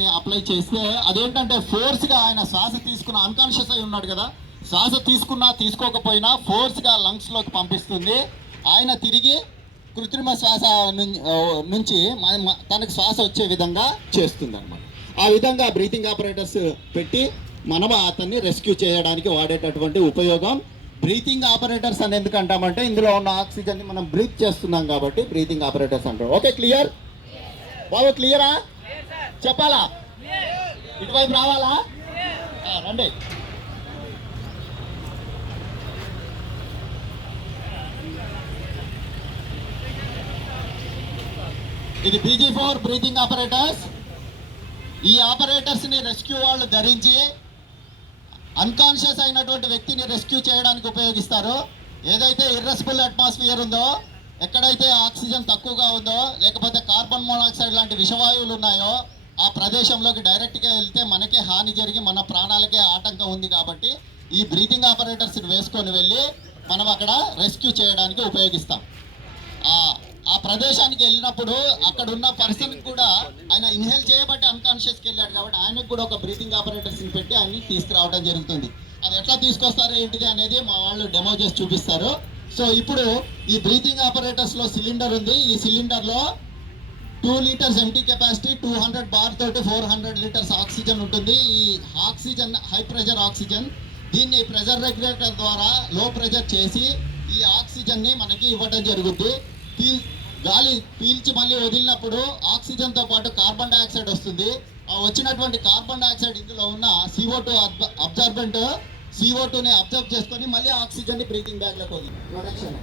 ని అప్లై చేస్తే అదేంటంటే ఫోర్స్గా ఆయన శ్వాస తీసుకున్న అన్కాన్షియస్ అయి ఉన్నాడు కదా, శ్వాస తీసుకున్నా తీసుకోకపోయినా ఫోర్స్గా లంగ్స్లోకి పంపిస్తుంది. ఆయన తిరిగి కృత్రిమ శ్వాస నుంచి తనకు శ్వాస వచ్చే విధంగా చేస్తుంది అనమాట. ఆ విధంగా బ్రీతింగ్ ఆపరేటర్స్ పెట్టి మనం అతన్ని రెస్క్యూ చేయడానికి వాడేటటువంటి ఉపయోగం బ్రీతింగ్ ఆపరేటర్స్ అని ఎందుకు అంటామంటే ఇందులో ఉన్న ఆక్సిజన్ని మనం బ్రీత్ చేస్తున్నాం కాబట్టి బ్రీతింగ్ ఆపరేటర్స్ అంటారు. ఓకే, క్లియర్ బాబు? క్లియరా? చెప్పాలా? ఇటువైపు రావాలా? రండి. ఇది BG4 బ్రీతింగ్ ఆపరేటర్స్. ఈ ఆపరేటర్స్ ని రెస్క్యూ వాళ్ళు ధరించి అన్కాన్షియస్ అయినటువంటి వ్యక్తిని రెస్క్యూ చేయడానికి ఉపయోగిస్తారు. ఏదైతే ఇర్రెస్పిరబుల్ అట్మాస్ఫియర్ ఉందో, ఎక్కడైతే ఆక్సిజన్ తక్కువగా ఉందో, లేకపోతే కార్బన్ మోనాక్సైడ్ లాంటి విషవాయువులు ఉన్నాయో ఆ ప్రదేశంలోకి డైరెక్ట్గా వెళ్తే మనకే హాని జరిగి మన ప్రాణాలకే ఆటంకం ఉంది. కాబట్టి ఈ బ్రీతింగ్ ఆపరేటర్స్ని వేసుకొని వెళ్ళి మనం అక్కడ రెస్క్యూ చేయడానికి ఉపయోగిస్తాం. ఆ ప్రదేశానికి వెళ్ళినప్పుడు అక్కడ ఉన్న పర్సన్ కూడా ఆయన ఇన్హేల్ చేయబట్టి అన్కాన్షియస్కి వెళ్ళాడు కాబట్టి ఆయనకు కూడా ఒక బ్రీతింగ్ ఆపరేటర్స్ని పెట్టి ఆయన్ని తీసుకురావడం జరుగుతుంది. అది ఎట్లా తీసుకొస్తారో ఏంటిది అనేది మా వాళ్ళు డెమో చేసి చూపిస్తారు. సో ఇప్పుడు ఈ బ్రీతింగ్ ఆపరేటర్స్లో సిలిండర్ ఉంది. ఈ సిలిండర్లో 2 లీటర్స్ ఎంటీ కెపాసిటీ, 200 బార్ తోటి 400 లీటర్స్ ఆక్సిజన్ ఉంటుంది. ఈ ఆక్సిజన్ హై ప్రెషర్ ఆక్సిజన్. దీన్ని ప్రెషర్ రెగ్యులేటర్ ద్వారా లో ప్రెషర్ చేసి ఈ ఆక్సిజన్ని మనకి ఇవ్వడం జరుగుతుంది. గాలి పీల్చి మళ్ళీ వదిలినప్పుడు ఆక్సిజన్తో పాటు కార్బన్ డైఆక్సైడ్ వస్తుంది. ఆ వచ్చినటువంటి కార్బన్ డైఆక్సైడ్ ఇందులో ఉన్న CO2 అబ్జర్బెంట్ CO2ని అబ్జర్వ్ చేసుకొని మళ్ళీ ఆక్సిజన్ని బ్రీతింగ్ బ్యాగ్లోకి వదిలి ప్రొడక్షన్